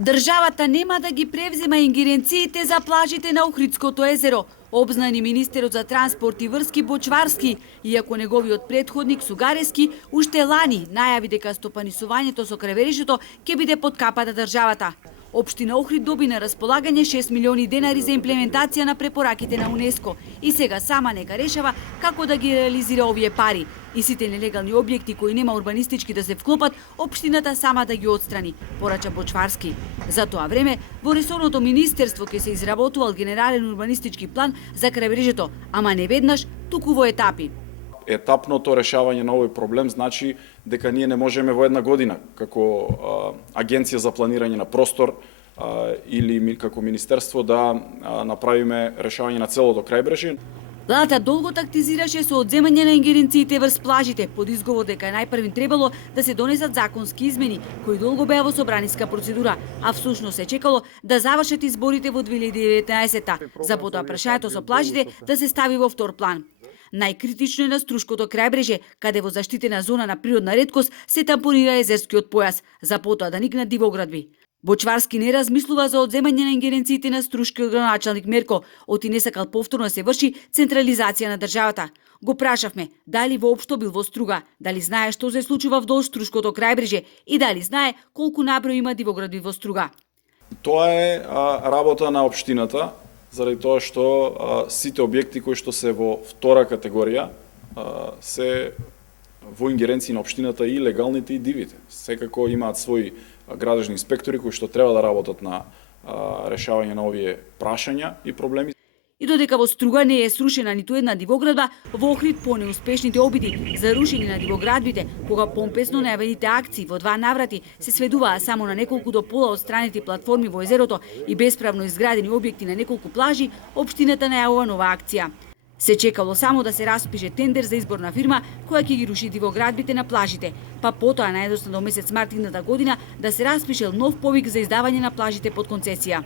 Државата нема да ги превзема ингеренциите за плажите на Охридското езеро, обзнани министерот за транспорт и врски Бочварски, иако неговиот претходник Сугарески уште лани најави дека стопанисувањето со креверишето ќе биде под капата државата. Општина Охрид доби на располагање 6 милиони денари за имплементација на препораките на УНЕСКО и сега сама нека решава како да ги реализира овие пари. И сите нелегални објекти кои нема урбанистички да се вклопат, општината сама да ги отстрани, порача Бочварски. За тоа време, во ресорното министерство ќе се изработувал генерален урбанистички план за крайбрежјето, ама не веднаш, туку во етапи. Етапното решавање на овој проблем значи дека ние не можеме во една година како агенција за планирање на простор или како министерство да направиме решавање на целото крајбрежје. Владата долго тактизираше со одземање на ингеренциите врз плажите, под изговор дека најпрвин требало да се донесат законски измени, кои долго беа во собраниска процедура, а всушност се чекало да завршат изборите во 2019-та, за потоа прашањето со плажите да се стави во втор план. Најкритично е на Струшкото крајбрежје, каде во заштитена зона на природна реткост се тампонира езерскиот појас, за потоа да никнат дивоградби. Бочварски не размислува за одземање на ингеренциите на струшкиот градоначалник Мерко, оти не сакал повторно да се врши централизација на државата. Го прашавме дали воопшто бил во Струга, дали знае што се случува вдолж Струшкото крајбрежје и дали знае колку наброј има дивоградби во Струга. Тоа е работа на општината, заради тоа што сите објекти кои што се во втора категорија се во ингеренции на општината и легалните и дивите. Секако имаат своји градежни инспектори кои што треба да работат на решавање на овие прашања и проблеми. И додека во Струга не е срушена ниту една дивоградба, во Охрид по неуспешните обиди за рушење на дивоградбите, кога помпесно најавените акции во 2 наврати се сведуваа само на неколку до пола одстранети платформи во езерото и бесправно изградени објекти на неколку плажи, општината најавува нова акција. Се чекало само да се распише тендер за избор на фирма која ќе ги руши дивоградбите на плажите, па потоа најдоста до месец март идната година да се распише нов повик за издавање на плажите под концесија.